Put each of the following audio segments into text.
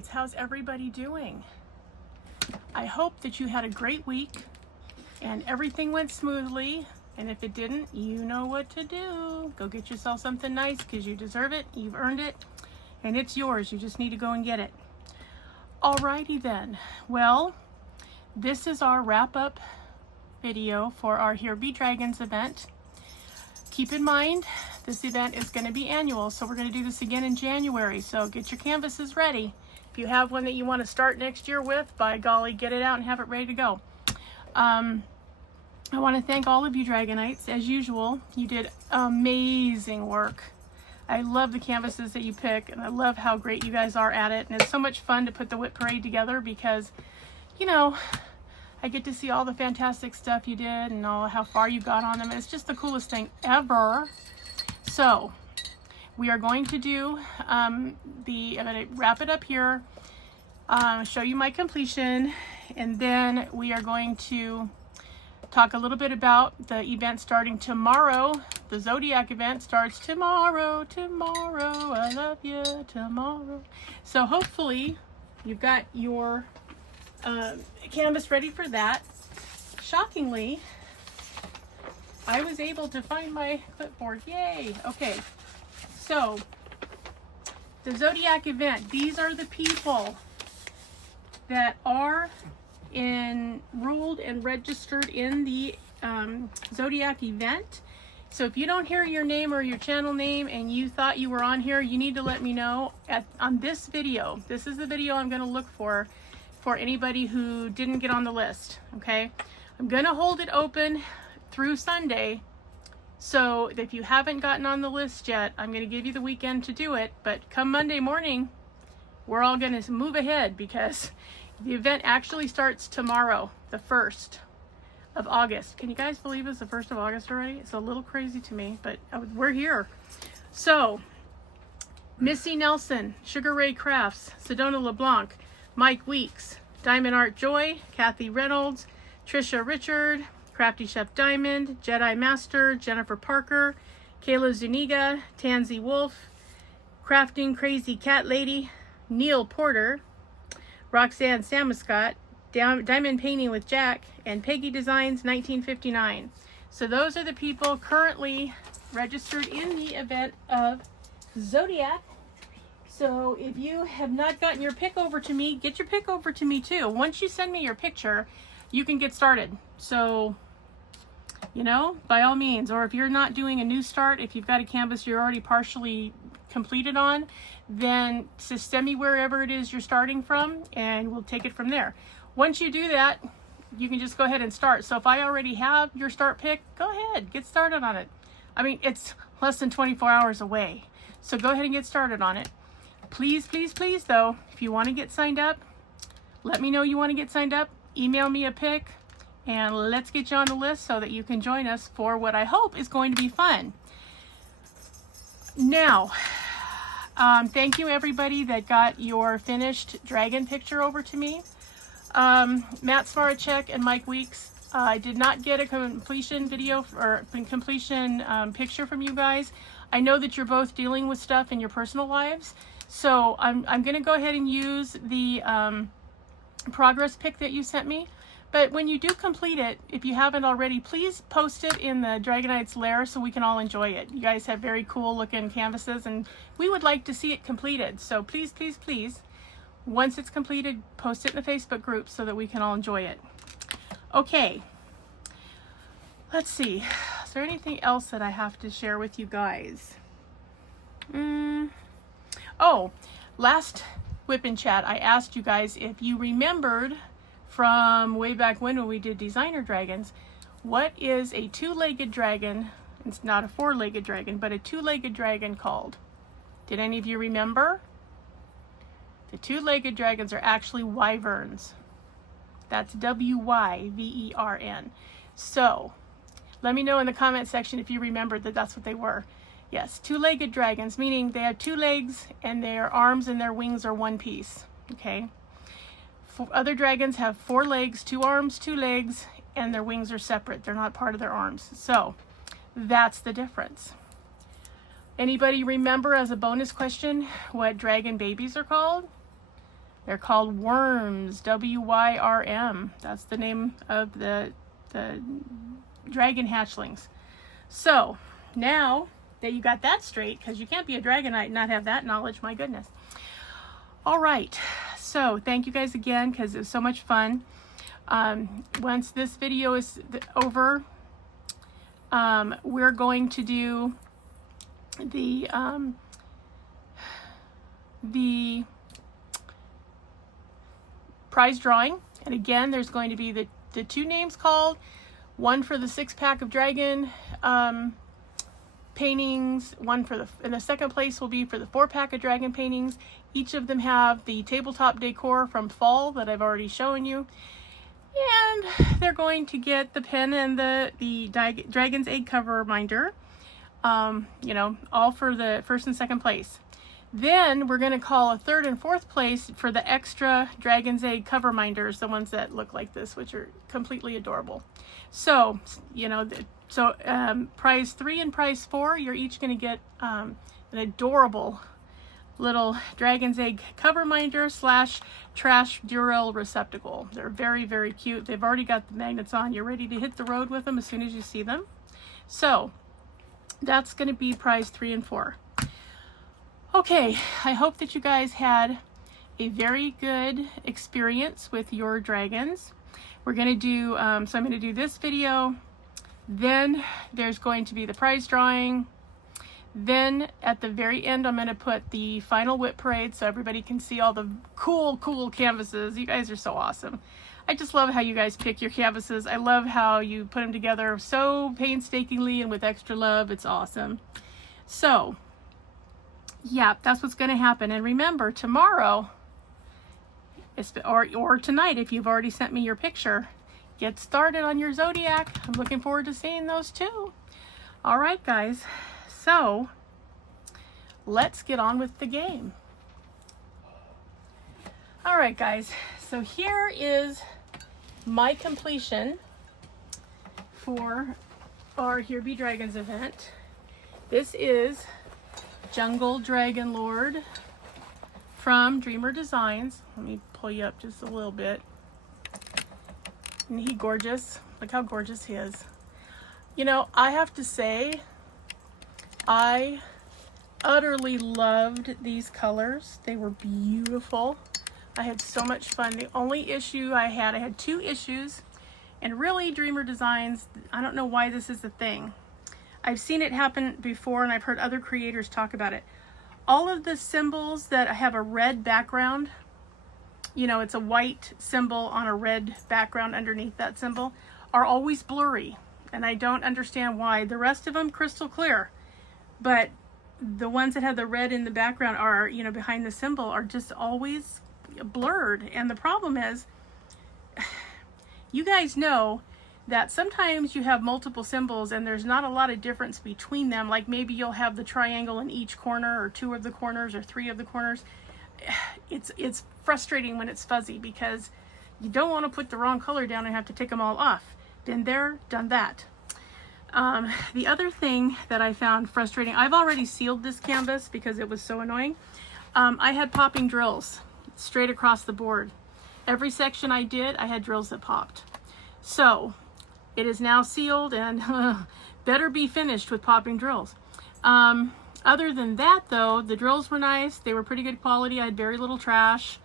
Dragonites, how's everybody doing? I hope that you had a great week and everything went smoothly, and if it didn't, you know what to do. Go get yourself something nice because you deserve it, you've earned it, and it's yours. You just need to go and get it. Alrighty then. Well, this is our wrap-up video for our Here Be Dragons event. Keep in mind, this event is going to be annual, so we're going to do this again in January, so get your canvases ready. If you have one that you want to start next year with, by golly, get it out and have it ready to go. I want to thank all of you Dragonites. As usual, you did amazing work. I love the canvases that you pick, and I love how great you guys are at it, and it's so much fun to put the WIP parade together because, you know, I get to see all the fantastic stuff you did and all how far you got on them. It's just the coolest thing ever. So we are going to do I'm going to wrap it up here, show you my completion, and then we are going to talk a little bit about the event starting tomorrow. The Zodiac event starts tomorrow. I love you tomorrow. So hopefully you've got your canvas ready for that. Shockingly, I was able to find my clipboard. Yay! Okay, so the Zodiac event, these are the people that are enrolled and registered in the Zodiac event. So if you don't hear your name or your channel name and you thought you were on here, you need to let me know on this video. This is the video I'm going to look for anybody who didn't get on the list. Okay, I'm going to hold it open through Sunday, so if you haven't gotten on the list yet, I'm going to give you the weekend to do it, but come Monday morning, we're all going to move ahead because the event actually starts tomorrow, the 1st of August. Can you guys believe it's the 1st of August already? It's a little crazy to me, but we're here. So, Missy Nelson, Sugar Ray Crafts, Sedona LeBlanc, Mike Weeks, Diamond Art Joy, Kathy Reynolds, Trisha Richard, Crafty Chef Diamond, Jedi Master, Jennifer Parker, Kayla Zuniga, Tansy Wolf, Crafting Crazy Cat Lady, Neil Porter, Roxanne Samuscott, Diamond Painting with Jack, and Peggy Designs 1959. So those are the people currently registered in the event of Zodiac. So if you have not gotten your pick over to me, get your pick over to me too. Once you send me your picture, you can get started. So, you know, by all means, or if you're not doing a new start, if you've got a canvas you're already partially completed on, then just send me wherever it is you're starting from and we'll take it from there. Once you do that, you can just go ahead and start. So if I already have your start pick, go ahead, get started on it. I mean, it's less than 24 hours away. So go ahead and get started on it. Please, please, please, though, if you want to get signed up, let me know you want to get signed up. Email me a pic, and let's get you on the list so that you can join us for what I hope is going to be fun. Now, thank you everybody that got your finished dragon picture over to me. Matt Smaracek and Mike Weeks, I did not get a completion video or completion picture from you guys. I know that you're both dealing with stuff in your personal lives. So I'm going to go ahead and use the progress pic that you sent me. But when you do complete it, if you haven't already, please post it in the Dragonites Lair so we can all enjoy it. You guys have very cool looking canvases and we would like to see it completed. So please, please, please, once it's completed, post it in the Facebook group so that we can all enjoy it. Okay, let's see. Is there anything else that I have to share with you guys? Oh, last WIP and Chat, I asked you guys if you remembered from way back when we did designer dragons, what is a two-legged dragon? It's not a four-legged dragon, but a two-legged dragon called. Did any of you remember? The two-legged dragons are actually wyverns. That's W-Y-V-E-R-N. So, let me know in the comment section if you remembered that that's what they were. Yes, two-legged dragons, meaning they have two legs and their arms and their wings are one piece, okay? Other dragons have four legs, two arms, two legs, and their wings are separate. They're not part of their arms. So, that's the difference. Anybody remember, as a bonus question, what dragon babies are called? They're called worms, W-Y-R-M. That's the name of the dragon hatchlings. So now that you got that straight, because you can't be a Dragonite and not have that knowledge, my goodness. All right, so thank you guys again, because it was so much fun. Once this video is over, we're going to do the prize drawing. And again, there's going to be the 2 names called, one for the 6-pack of dragon paintings, one for and the second place will be for the 4-pack of dragon paintings. Each of them have the tabletop decor from fall that I've already shown you. And they're going to get the pen and the Dragon's Egg cover reminder, you know, all for the 1st and 2nd place. Then we're going to call a 3rd and 4th place for the extra Dragon's Egg cover minders, the ones that look like this, which are completely adorable. So, you know, prize 3 and prize 4, you're each going to get an adorable little Dragon's Egg cover minder / trash Durell receptacle. They're very, very cute. They've already got the magnets on. You're ready to hit the road with them as soon as you see them. So that's going to be prize 3 and 4. Okay, I hope that you guys had a very good experience with your dragons. We're going to do, so I'm going to do this video, then there's going to be the prize drawing, then at the very end I'm going to put the final WIP parade so everybody can see all the cool canvases. You guys are so awesome. I just love how you guys pick your canvases. I love how you put them together so painstakingly and with extra love. It's awesome. So yeah, that's what's going to happen. And remember, tomorrow, or tonight, if you've already sent me your picture, get started on your Zodiac. I'm looking forward to seeing those too. All right, guys. So let's get on with the game. All right, guys. So here is my completion for our Here Be Dragons event. This is Jungle Dragon Lord from Dreamer Designs. Let me pull you up just a little bit. Isn't he gorgeous? Look how gorgeous he is. You know, I have to say, I utterly loved these colors. They were beautiful. I had so much fun. The only issue I had 2 issues, and really Dreamer Designs, I don't know why this is the thing. I've seen it happen before, and I've heard other creators talk about it. All of the symbols that have a red background, you know, it's a white symbol on a red background underneath that symbol, are always blurry. And I don't understand why. The rest of them crystal clear. But the ones that have the red in the background are, you know, behind the symbol are just always blurred. And the problem is, you guys know that sometimes you have multiple symbols and there's not a lot of difference between them. Like maybe you'll have the triangle in each corner, or 2 of the corners, or 3 of the corners. It's frustrating when it's fuzzy because you don't want to put the wrong color down and have to take them all off. Been there, done that. The other thing that I found frustrating, I've already sealed this canvas because it was so annoying. I had popping drills straight across the board. Every section I did, I had drills that popped. So it is now sealed and better be finished with popping drills. Other than that though, the drills were nice. They were pretty good quality. I had very little trash.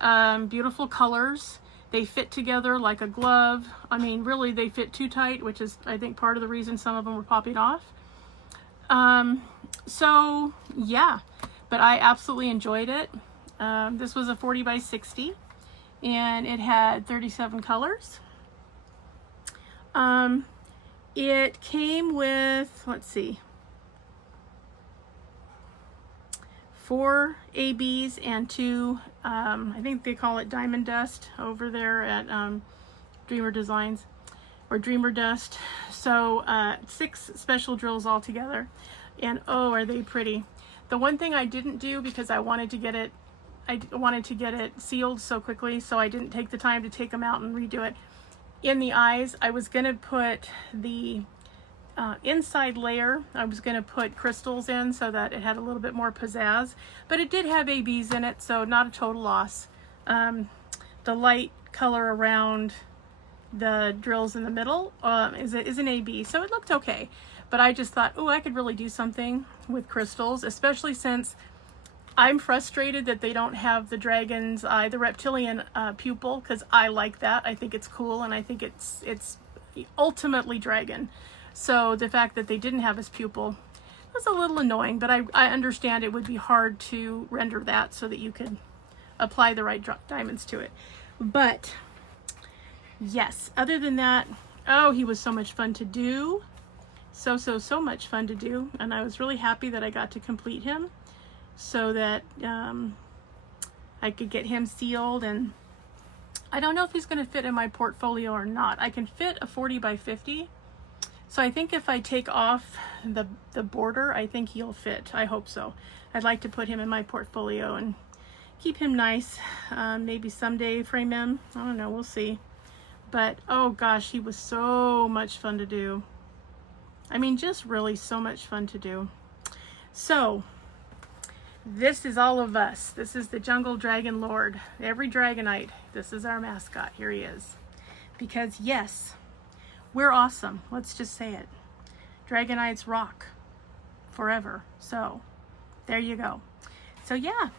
Beautiful colors. They fit together like a glove. I mean, really, they fit too tight, which is, I think, part of the reason some of them were popping off. So, yeah, but I absolutely enjoyed it. This was a 40 by 60, and it had 37 colors. It came with, let's see, 4 ABs and 2, I think they call it Diamond Dust over there at Dreamer Designs, or Dreamer Dust. So 6 special drills altogether, and oh, are they pretty. The one thing I didn't do, because I wanted to get it sealed so quickly, so I didn't take the time to take them out and redo it. In the eyes, I was going to put the inside layer, I was going to put crystals in so that it had a little bit more pizzazz, but it did have ABs in it, so not a total loss. The light color around the drills in the middle is an AB, so it looked okay. But I just thought, oh, I could really do something with crystals, especially since I'm frustrated that they don't have the dragon's eye, the reptilian pupil, because I like that. I think it's cool, and I think it's ultimately dragon. So the fact that they didn't have his pupil was a little annoying, but I understand it would be hard to render that so that you could apply the right diamonds to it. But yes, other than that, oh, he was so much fun to do. So much fun to do. And I was really happy that I got to complete him so that I could get him sealed. And I don't know if he's going to fit in my portfolio or not. I can fit a 40 by 50. So I think if I take off the border, I think he'll fit. I hope so. I'd like to put him in my portfolio and keep him nice. Maybe someday frame him. I don't know. We'll see. But oh gosh, he was so much fun to do. I mean, just really so much fun to do. So this is all of us. This is the Jungle Dragon Lord. Every Dragonite, this is our mascot. Here he is. Because yes, we're awesome. Let's just say it. Dragonites rock forever. So there you go. So yeah.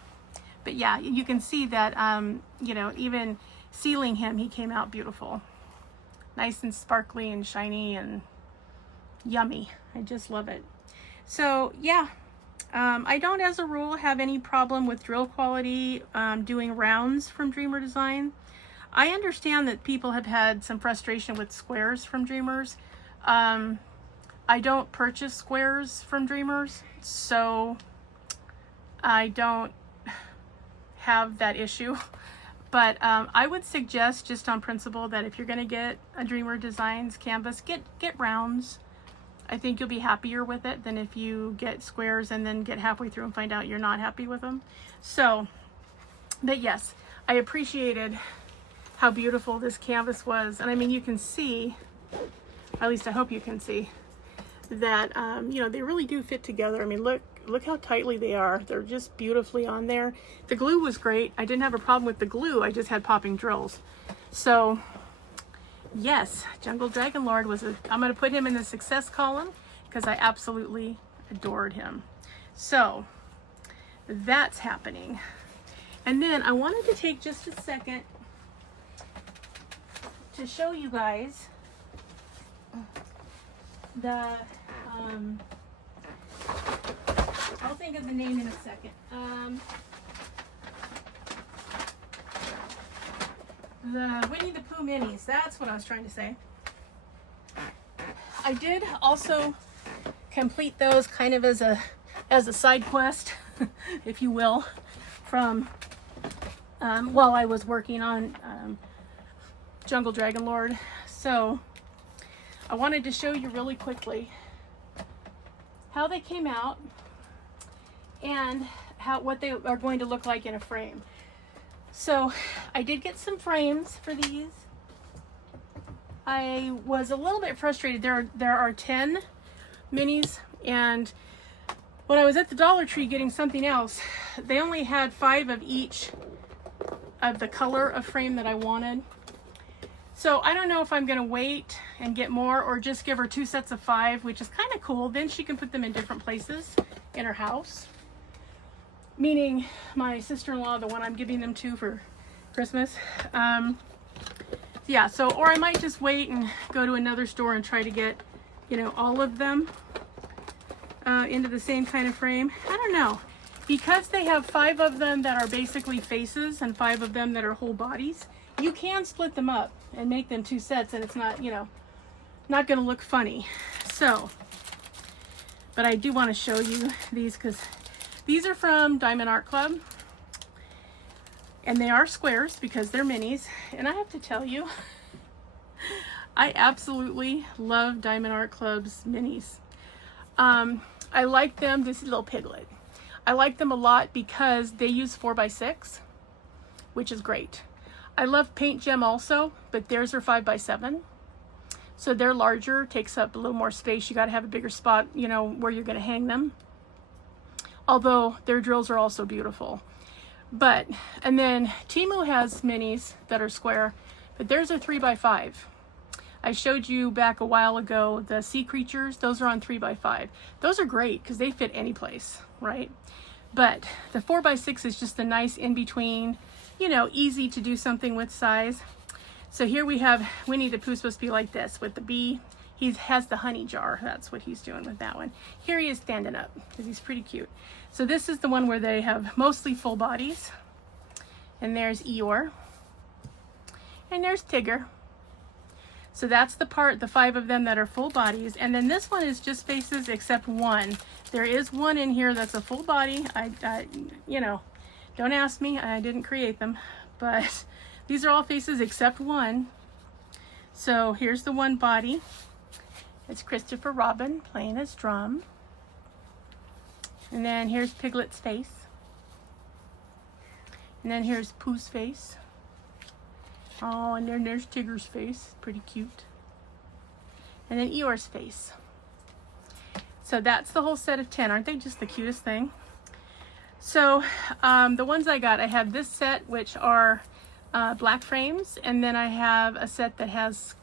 But yeah, you can see that, you know, even sealing him, he came out beautiful. Nice and sparkly and shiny and yummy. I just love it. So yeah, I don't as a rule have any problem with drill quality doing rounds from Dreamer Design. I understand that people have had some frustration with squares from Dreamers. I don't purchase squares from Dreamers, so I don't have that issue. But I would suggest, just on principle, that if you're going to get a Dreamer Designs canvas, get rounds. I think you'll be happier with it than if you get squares and then get halfway through and find out you're not happy with them. So, but yes, I appreciated how beautiful this canvas was. And I mean, you can see, at least I hope you can see, that, you know, they really do fit together. I mean, look how tightly they are. They're just beautifully on there. The glue was great. I didn't have a problem with the glue. I just had popping drills. So yes, Jungle Dragon Lord was I'm going to put him in the success column because I absolutely adored him. So that's happening. And then I wanted to take just a second to show you guys the, I'll think of the name in a second. The Winnie the Pooh minis, that's what I was trying to say. I did also complete those kind of as a side quest, if you will, from while I was working on Jungle Dragon Lord. So I wanted to show you really quickly how they came out and what they are going to look like in a frame. So I did get some frames for these. I was a little bit frustrated. There are 10 minis, and when I was at the Dollar Tree getting something else, they only had 5 of each of the color of frame that I wanted. So I don't know if I'm going to wait and get more or just give her 2 sets of 5, which is kind of cool. Then she can put them in different places in her house. Meaning my sister-in-law, the one I'm giving them to for Christmas. Yeah, so, or I might just wait and go to another store and try to get, you know, all of them into the same kind of frame. I don't know. Because they have 5 of them that are basically faces and 5 of them that are whole bodies, you can split them up and make them 2 sets, and it's not, you know, not going to look funny. So, but I do want to show you these because these are from Diamond Art Club, and they are squares because they're minis. And I have to tell you, I absolutely love Diamond Art Club's minis. I like them. This is a little piglet. I like them a lot because they use 4x6, which is great. I love Paint Gem also, but theirs are 5x7. So they're larger, takes up a little more space. You got to have a bigger spot, you know, where you're going to hang them. Although their drills are also beautiful. But, and then Temu has minis that are square, but there's a 3x5. I showed you back a while ago the sea creatures. Those are on 3x5. Those are great because they fit any place, right? But the 4x6 is just a nice in-between, you know, easy to do something with size. So here we have Winnie the Pooh, supposed to be like this with the bee. He has the honey jar. That's what he's doing with that one. Here he is standing up because he's pretty cute. So this is the one where they have mostly full bodies. And there's Eeyore. And there's Tigger. So that's the part, the 5 of them that are full bodies. And then this one is just faces except one. There is one in here that's a full body. I you know, don't ask me. I didn't create them. But these are all faces except one. So here's the one body. It's Christopher Robin playing his drum. And then here's Piglet's face. And then here's Pooh's face. Oh, and then there's Tigger's face. Pretty cute. And then Eeyore's face. So that's the whole set of 10. Aren't they just the cutest thing? So the ones I got, I have this set, which are black frames. And then I have a set that has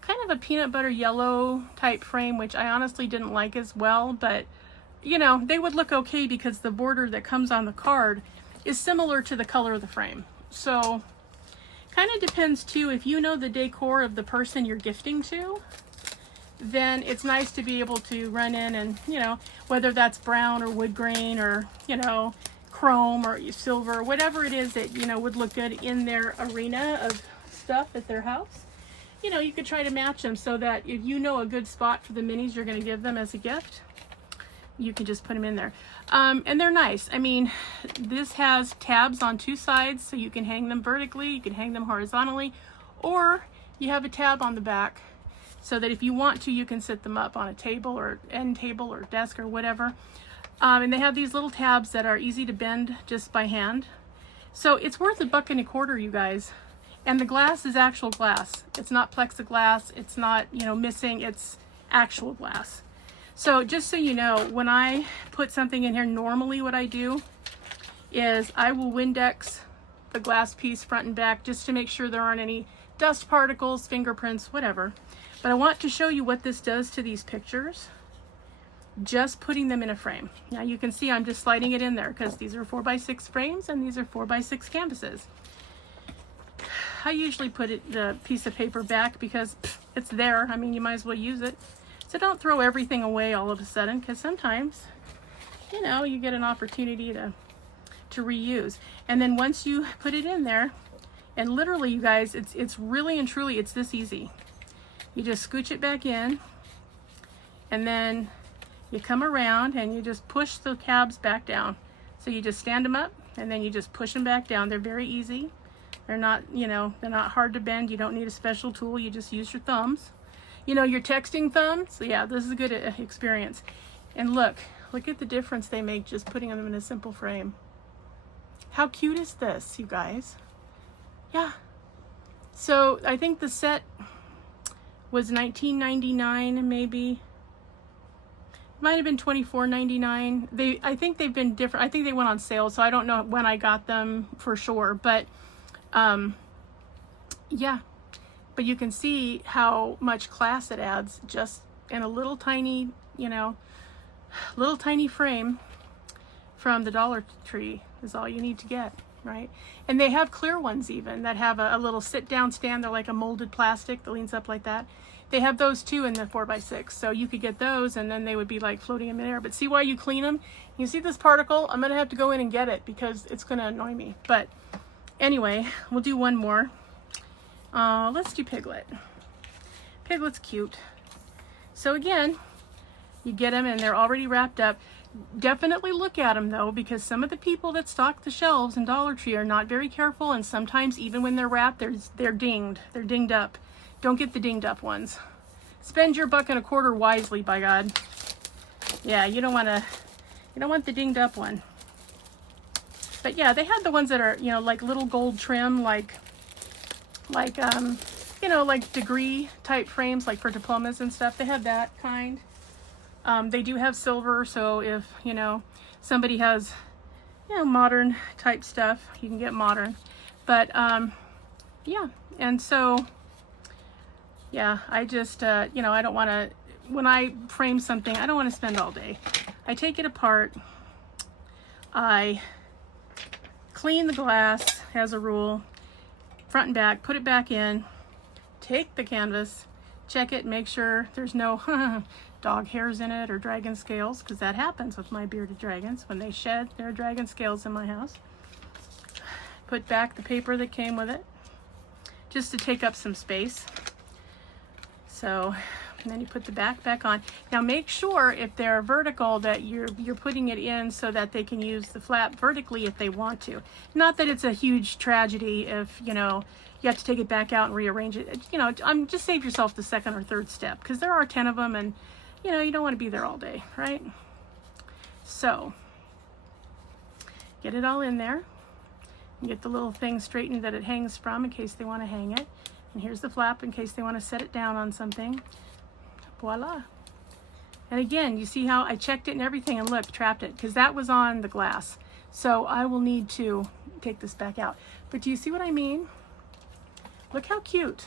kind of a peanut butter yellow type frame, which I honestly didn't like as well. But, you know, they would look okay because the border that comes on the card is similar to the color of the frame. So kind of depends too, if you know the decor of the person you're gifting to, then it's nice to be able to run in and, you know, whether that's brown or wood grain or, you know, chrome or silver, whatever it is that, you know, would look good in their arena of stuff at their house. You know, you could try to match them so that if you know a good spot for the minis you're going to give them as a gift, you can just put them in there. And they're nice. I mean, this has tabs on 2 sides, so you can hang them vertically, you can hang them horizontally, or you have a tab on the back so that if you want to, you can sit them up on a table or end table or desk or whatever. And they have these little tabs that are easy to bend just by hand. So it's worth $1.25, you guys. And the glass is actual glass. It's not plexiglass. It's not, you know, missing. It's actual glass. So just so you know, when I put something in here, normally what I do is I will Windex the glass piece front and back just to make sure there aren't any dust particles, fingerprints, whatever. But I want to show you what this does to these pictures, just putting them in a frame. Now you can see I'm just sliding it in there because these are 4x6 frames and these are 4x6 canvases. I usually put the piece of paper back because it's there. I mean, you might as well use it. So don't throw everything away all of a sudden, because sometimes, you know, you get an opportunity to reuse. And then once you put it in there, and literally, you guys, it's really and truly, it's this easy. You just scooch it back in, and then you come around and you just push the tabs back down. So you just stand them up, and then you just push them back down. They're very easy. They're not, you know, they're not hard to bend. You don't need a special tool. You just use your thumbs. You know, your texting thumbs. So yeah, this is a good experience. And look at the difference they make just putting them in a simple frame. How cute is this, you guys? Yeah. So I think the set was $19.99 maybe. It might have been $24.99. I think they've been different. I think they went on sale, so I don't know when I got them for sure. But yeah. But you can see how much class it adds just in a little tiny, you know, little tiny frame from the Dollar Tree is all you need to get, right? And they have clear ones even that have a little sit-down stand. They're like a molded plastic that leans up like that. They have those too in the 4x6. So you could get those and then they would be like floating in midair. But see why you clean them? You see this particle? I'm going to have to go in and get it because it's going to annoy me. But anyway, we'll do one more. Let's do Piglet. Piglet's cute. So again, you get them and they're already wrapped up. Definitely look at them though, because some of the people that stock the shelves in Dollar Tree are not very careful, and sometimes even when they're wrapped, they're dinged. They're dinged up. Don't get the dinged up ones. Spend your $1.25 wisely, by God. Yeah, you don't want the dinged up one. But yeah, they had the ones that are, you know, like little gold trim, like you know, like degree type frames, like for diplomas and stuff. They have that kind. They do have silver, so if, you know, somebody has you know, modern type stuff. You can get modern, but yeah. And so, yeah, I just, you know, I don't want to, when I frame something, I don't want to spend all day. I take it apart. I clean the glass as a rule, front and back, put it back in, take the canvas, check it, make sure there's no dog hairs in it or dragon scales, because that happens with my bearded dragons. When they shed, there are dragon scales in my house. Put back the paper that came with it, just to take up some space. So, and then you put the back on. Now make sure if they're vertical that you're putting it in so that they can use the flap vertically if they want to. Not that it's a huge tragedy if, you know, you have to take it back out and rearrange it. You know, just save yourself the second or third step, because there are 10 of them and, you know, you don't want to be there all day, right? So, get it all in there. And get the little thing straightened that it hangs from in case they want to hang it. And here's the flap in case they want to set it down on something. Voila. And again, you see how I checked it and everything, and look, trapped it, because that was on the glass. So I will need to take this back out. But do you see what I mean? Look how cute.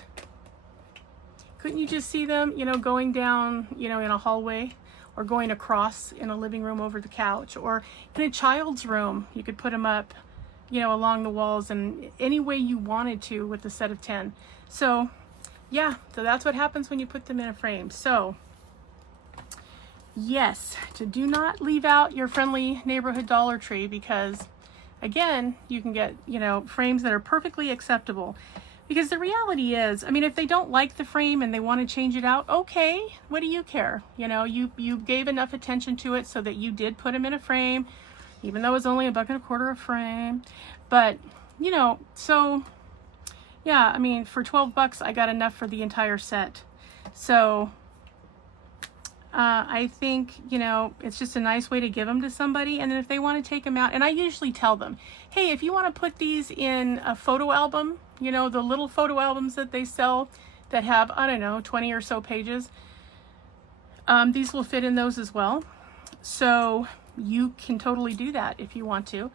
Couldn't you just see them, you know, going down, you know, in a hallway, or going across in a living room over the couch, or in a child's room? You could put them up, you know, along the walls and any way you wanted to with the set of 10. So yeah, so that's what happens when you put them in a frame. So yes, to do not leave out your friendly neighborhood Dollar Tree, because again, you can get, you know, frames that are perfectly acceptable. Because the reality is, I mean, if they don't like the frame and they want to change it out, okay, what do you care? You know, you gave enough attention to it so that you did put them in a frame, even though it was only $1.25 a frame. But, you know, so yeah, I mean, for 12 bucks, I got enough for the entire set. So I think, you know, it's just a nice way to give them to somebody. And then if they want to take them out, and I usually tell them, hey, if you want to put these in a photo album, you know, the little photo albums that they sell that have, I don't know, 20 or so pages, these will fit in those as well. So you can totally do that if you want to,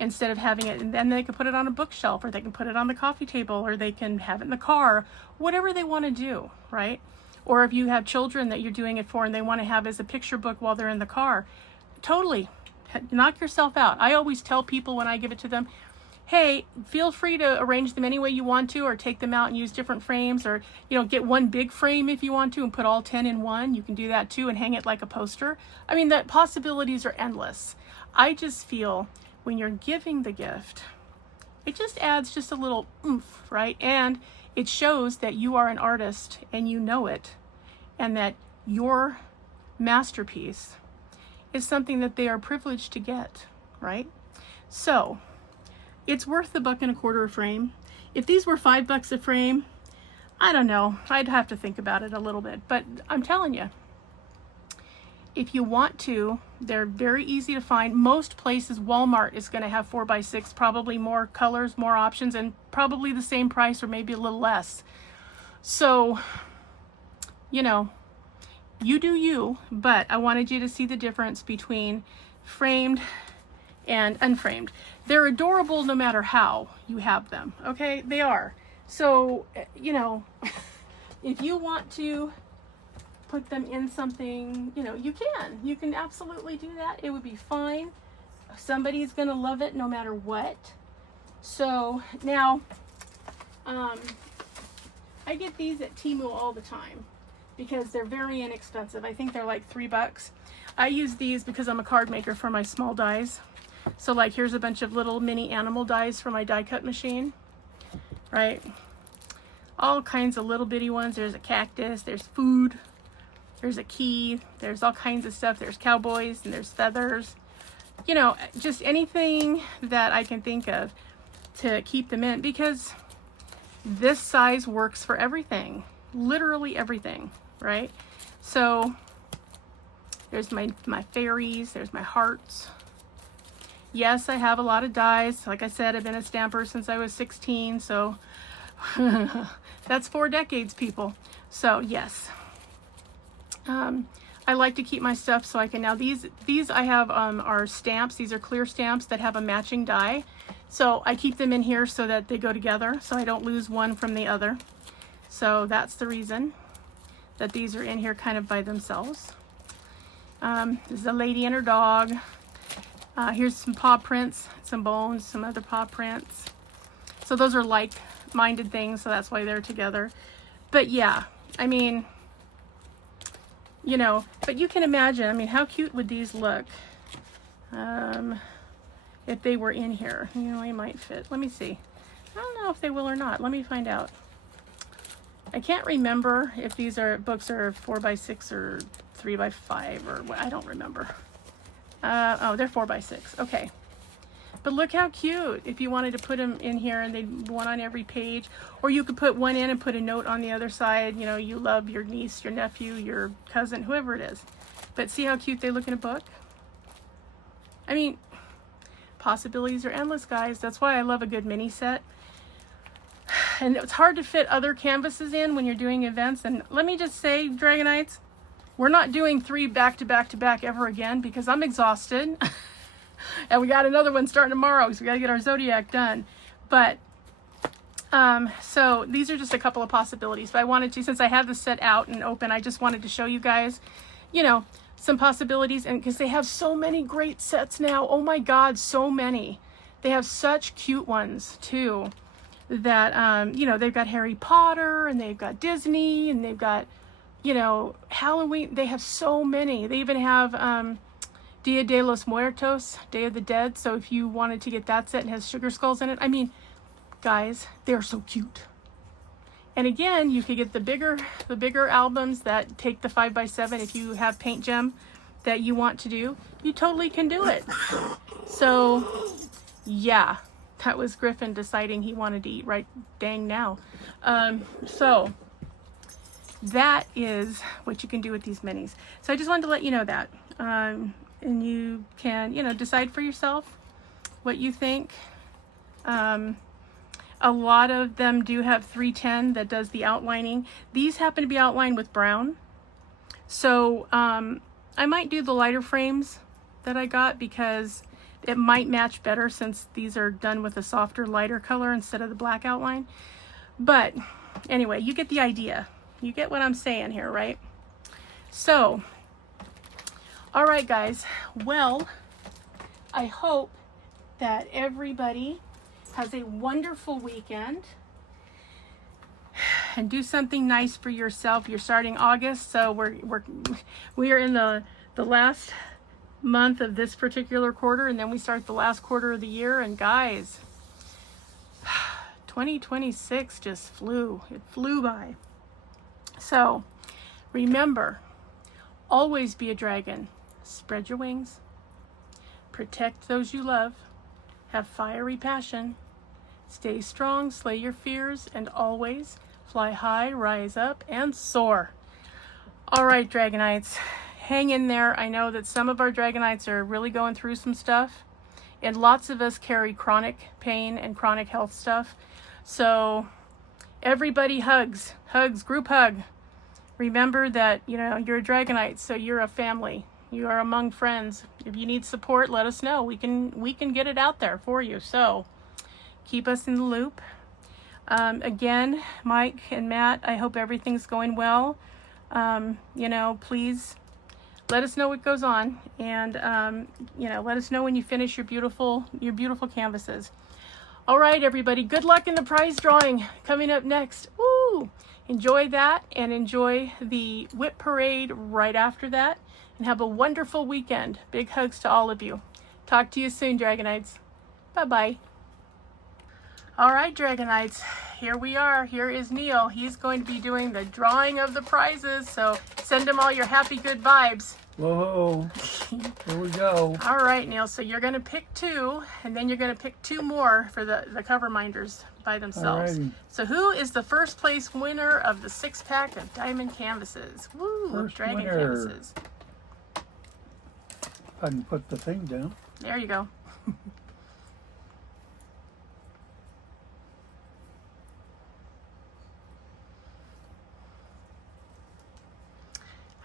instead of having it, and then they can put it on a bookshelf, or they can put it on the coffee table, or they can have it in the car, whatever they want to do, right? Or if you have children that you're doing it for and they want to have as a picture book while they're in the car, totally knock yourself out. I always tell people when I give it to them, hey, feel free to arrange them any way you want to, or take them out and use different frames, or, you know, get one big frame if you want to and put all 10 in one. You can do that too and hang it like a poster. I mean, the possibilities are endless. I just feel when you're giving the gift, it just adds just a little oomph, right? And it shows that you are an artist and you know it, and that your masterpiece is something that they are privileged to get, right? So it's worth the $1.25 a frame. If these were $5 a frame, I don't know, I'd have to think about it a little bit, but I'm telling you, if you want to, they're very easy to find. Most places, Walmart is going to have 4x6, probably more colors, more options, and probably the same price or maybe a little less. So, you know, you do you, but I wanted you to see the difference between framed and unframed. They're adorable no matter how you have them, okay? They are. So, you know, if you want to put them in something, you know, you can absolutely do that. It would be fine. Somebody's gonna love it no matter what. So now I get these at Temu all the time because they're very inexpensive. I think they're like $3. I use these because I'm a card maker for my small dies. So like, here's a bunch of little mini animal dies for my die cut machine, right? All kinds of little bitty ones. There's a cactus, there's food, there's a key, there's all kinds of stuff. There's cowboys and there's feathers. You know, just anything that I can think of to keep them in, because this size works for everything, literally everything, right? So there's my fairies, there's my hearts. Yes, I have a lot of dies. Like I said, I've been a stamper since I was 16, so that's 4 decades, people. So yes. I like to keep my stuff so I can, now these I have are stamps. These are clear stamps that have a matching die. So I keep them in here so that they go together, so I don't lose one from the other. So that's the reason that these are in here kind of by themselves. This is a lady and her dog. Here's some paw prints, some bones, some other paw prints. So those are like-minded things, so that's why they're together. But yeah, I mean, you know, but you can imagine, I mean, how cute would these look if they were in here? You know, they might fit. Let me see. I don't know if they will or not. Let me find out. I can't remember if these books are 4x6 or 3x5 or what. I don't remember. Oh, they're 4x6. Okay. But look how cute if you wanted to put them in here and they'd one on every page. Or you could put one in and put a note on the other side. You know, you love your niece, your nephew, your cousin, whoever it is. But see how cute they look in a book? I mean, possibilities are endless, guys. That's why I love a good mini set. And it's hard to fit other canvases in when you're doing events. And let me just say, Dragonites, we're not doing 3 back to back to back ever again because I'm exhausted. And we got another one starting tomorrow, so we got to get our Zodiac done. But, so these are just a couple of possibilities. But I wanted to, since I have this set out and open, I just wanted to show you guys, you know, some possibilities. And because they have so many great sets now. Oh my God, so many. They have such cute ones, too. That, you know, they've got Harry Potter, and they've got Disney, and they've got, you know, Halloween. They have so many. They even have, Dia de los Muertos, Day of the Dead. So if you wanted to get that set and has sugar skulls in it, I mean, guys, they're so cute. And again, you could get the bigger albums that take the 5x7. If you have paint gem that you want to do, you totally can do it. So yeah, that was Griffin deciding he wanted to eat right dang now. So that is what you can do with these minis. So I just wanted to let you know that. And you can, you know, decide for yourself what you think. A lot of them do have 310 that does the outlining. These happen to be outlined with brown. So I might do the lighter frames that I got because it might match better since these are done with a softer, lighter color instead of the black outline. But anyway, you get the idea. You get what I'm saying here, right? So, all right, guys. Well, I hope that everybody has a wonderful weekend and do something nice for yourself. You're starting August, so we are in the last month of this particular quarter, and then we start the last quarter of the year. And guys, 2026 just flew. It flew by. So remember, always be a dragon. Spread your wings. Protect those you love. Have fiery passion. Stay strong, slay your fears, and always fly high, rise up, and soar. All right, Dragonites, hang in there. I know that some of our Dragonites are really going through some stuff, and lots of us carry chronic pain and chronic health stuff. So everybody hugs, group hug. Remember that, you know, you're a Dragonite, so you're a family. You are among friends. If you need support, let us know. We can get it out there for you. So keep us in the loop. Again, Mike and Matt, I hope everything's going well. You know, please let us know what goes on, and you know, let us know when you finish your beautiful canvases. All right, everybody. Good luck in the prize drawing coming up next. Woo! Enjoy that, and enjoy the WIP parade right after that. And have a wonderful weekend. Big hugs to all of you. Talk to you soon, Dragonites. Bye-bye. All right, Dragonites. Here we are. Here is Neil. He's going to be doing the drawing of the prizes. So send him all your happy, good vibes. Whoa. Here we go. All right, Neil. So you're going to pick 2, and then you're going to pick 2 more for the cover minders by themselves. Alrighty. So who is the first place winner of the 6-pack of diamond canvases? Woo! First Dragon winner. canvases. I can put the thing down. There you go.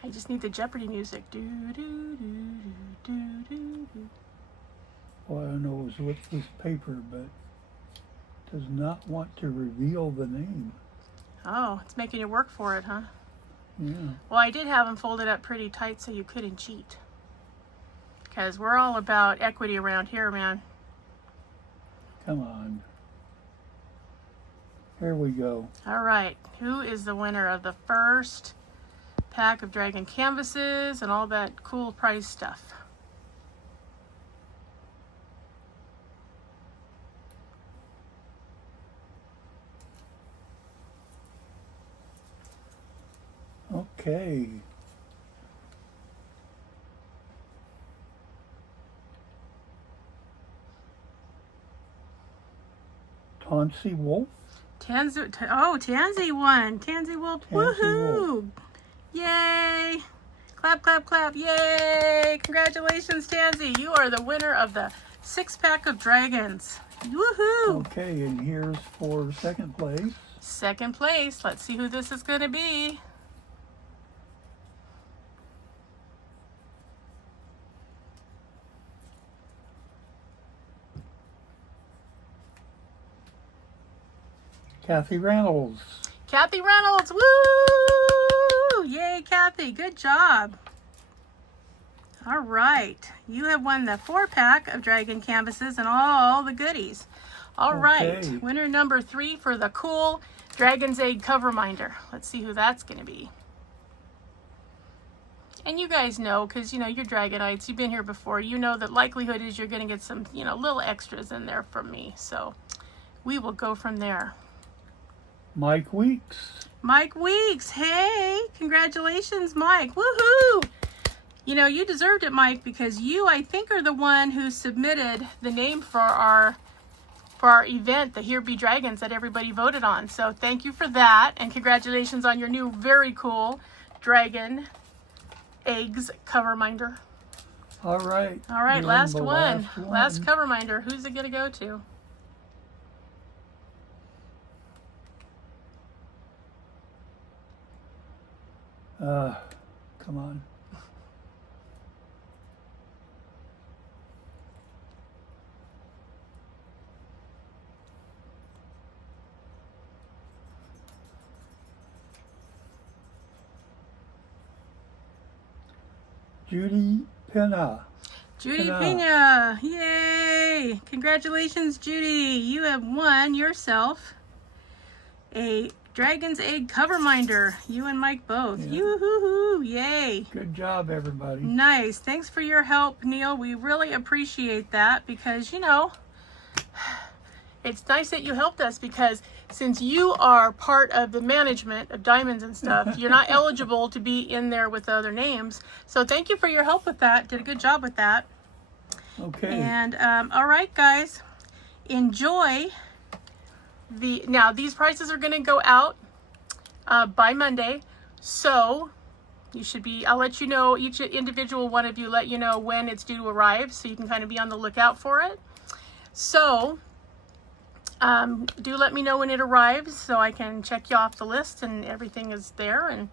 I just need the Jeopardy music. Do, do, do, do, do, do. All I know is what's this paper, but does not want to reveal the name. Oh, it's making you work for it, huh? Yeah. Well, I did have them folded up pretty tight so you couldn't cheat. Because we're all about equity around here, man. Come on. Here we go. All right, who is the winner of the first pack of Dragon canvases and all that cool prize stuff? Okay. Tansy Wolf. Tansy won. Tansy Wolf. Woohoo! Yay! Clap, clap, clap. Yay! Congratulations, Tansy. You are the winner of the 6-pack of dragons. Woohoo! Okay, and here's for second place. Second place. Let's see who this is going to be. Kathy Reynolds. Kathy Reynolds. Woo! Yay, Kathy. Good job. All right. You have won the 4-pack of Dragon canvases and all the goodies. All right. Okay. Winner number 3 for the cool Dragon's Egg cover minder. Let's see who that's going to be. And you guys know, because, you know, you're Dragonites. You've been here before. You know that likelihood is you're going to get some, you know, little extras in there from me. So we will go from there. Mike Weeks. Mike Weeks. Hey, congratulations, Mike. Woohoo! You know, you deserved it, Mike, because you, I think, are the one who submitted the name for our event, the Here Be Dragons, that everybody voted on. So thank you for that, and congratulations on your new very cool Dragon Eggs cover minder. All right. All right, You're last the one. one. Last cover minder. Who's it going to go to? Come on. Judy Pena. Judy Pena. Yay! Congratulations, Judy. You have won yourself a Dragon's Egg cover minder. You and Mike both. Yeah. Yoo-hoo-hoo. Yay. Good job, everybody. Nice. Thanks for your help, Neil. We really appreciate that because, you know, it's nice that you helped us because since you are part of the management of diamonds and stuff, you're not eligible to be in there with other names. So thank you for your help with that. Did a good job with that. Okay. And all right, guys, enjoy. Now these prices are going to go out by Monday, so you should be, I'll let you know, each individual one of you let you know when it's due to arrive, so you can kind of be on the lookout for it. So do let me know when it arrives so I can check you off the list and everything is there. And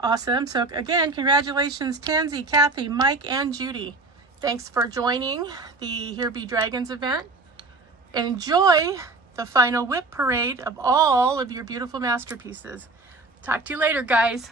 awesome. So again, congratulations, Tansy, Kathy, Mike, and Judy. Thanks for joining the Here Be Dragons event. Enjoy the final WIP parade of all of your beautiful masterpieces. Talk to you later, guys.